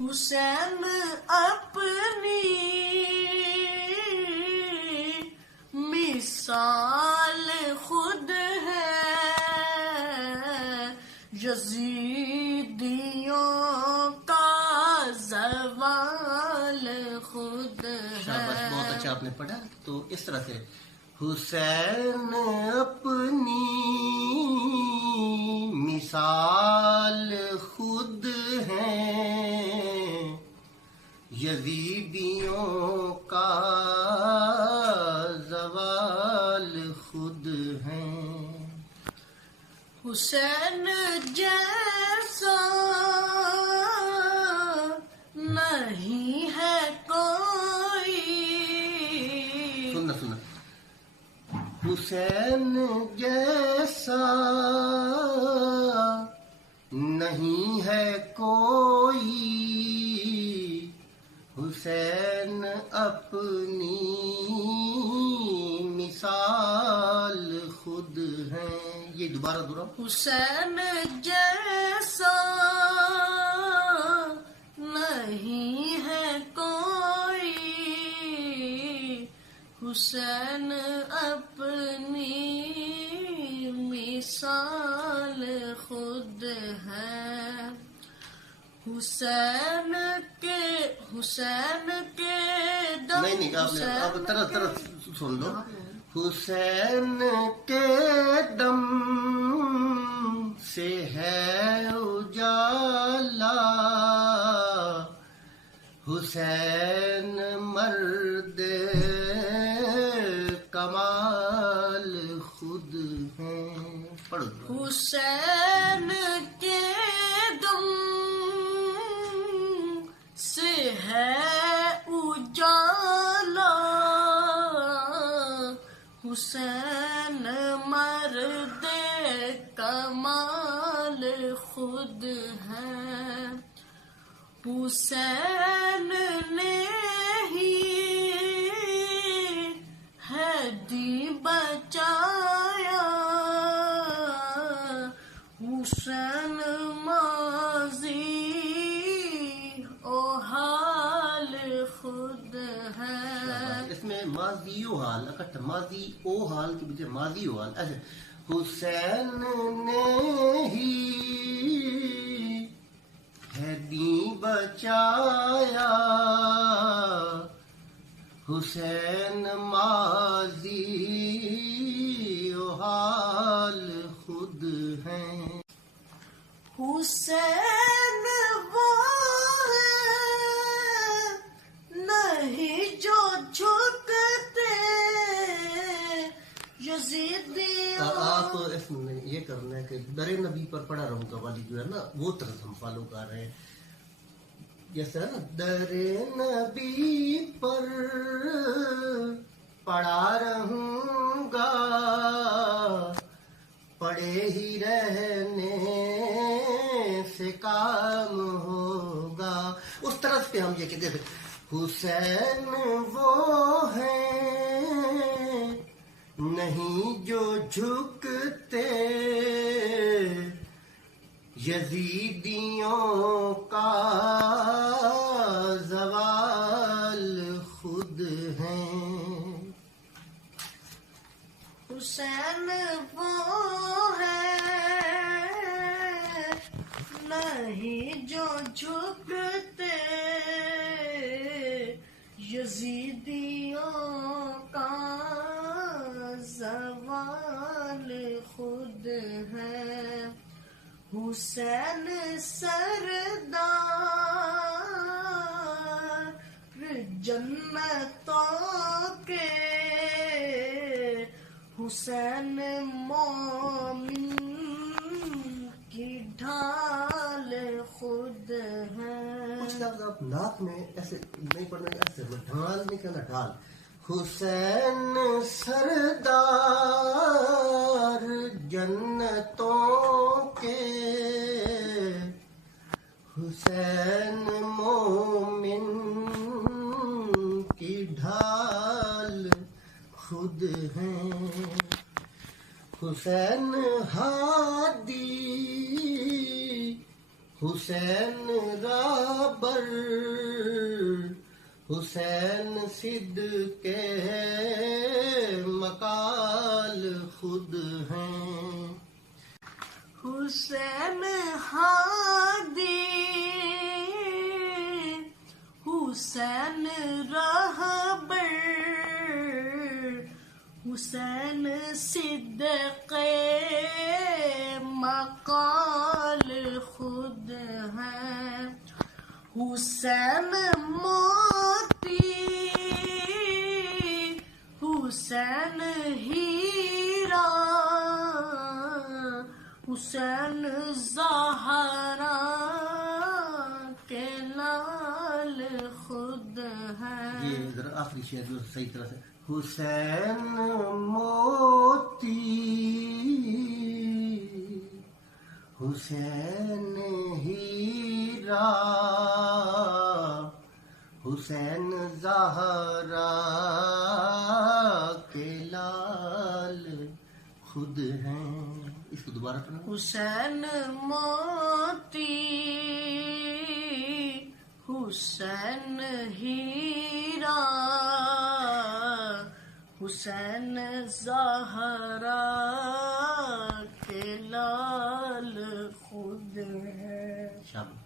حسین اپنی مثال خود ہے، یزیدیوں کا زوال خود ہے۔ شاباش، بہت اچھا آپ نے پڑھا۔ تو اس طرح سے حسین اپنی مثال خود ہیں، یزیدیوں کا زوال خود ہیں۔ حسین جیسا نہیں ہے کوئی، سننا حسین جیسا نہیں ہے کوئی، حسین اپنی مثال خود ہیں۔ یہ دوبارہ دہراؤ۔ حسین جیسا نہیں ہے کوئی، حسین اپنی مثال خود ہے۔ حسین کے دم، نہیں آپ طرح سن لو۔ حسین کے دم سے ہے اجالا، حسین مرد کمال خود ہیں۔ پڑھو۔ حسین کے دم سے ہے اجالا، حسین مرد کمال خود ہے۔ حسین نے ہی ہے دین بچایا، حسین ماضی او حال خود ہے۔ اس میں ماضی و حال اکٹھا، ماضی او حال کی بجائے ماضی و حال ایسے۔ حسین نے ہی ہے دین بچایا، حسین ماضی و حال خود ہیں۔ حسین وہ ہے نہیں جو جھکتے، یزیدیوں۔ آپ اس میں یہ کرنا ہے کہ در نبی پر پڑھا رہوں گا والی جو ہے نا وہ طرز ہم فالو کر رہے ہیں۔ جیسے ہے نا در نبی پر پڑھا رہوں گا، پڑے ہی رہنے سے کام ہوگا۔ اس طرح پہ ہم یہ کہتے ہیں حسین وہ ہیں نہیں جو جھکتے، یزیدیوں کا زوال خود ہیں۔ حسین وہ ہے نہیں جو جھکتے، یزیدیوں کا زوال خود ہے۔ حسین سردار جنتوں کے، حسین مومن کی ڈھال خود ہے۔ کچھ لفظ آپ ناک میں ایسے نہیں پڑھنا، ایسے ڈھال نہیں کہنا، ڈھال۔ حسین سردار جنتوں کے، حسین مومن کی ڈھال خود ہیں۔ حسین ہادی، حسین رابر، حسین صدق کے مقال خود ہیں، حسین ہادی، حسین رہبر، حسین صدق مقال خود ہیں، حسین موتی، حسین ہیرا، حسین زہرا کے لال خود ہیں. یہ ذرا آخری شعر جو صحیح طرح سے، حسین موتی، حسین ہیرا، حسین زہرا کے لال خود ہیں. اس کو دوبارہ پڑھنا. حسین موتی، حسین ہیرا، حسین زہرا کے لال خود ہے. شاباش.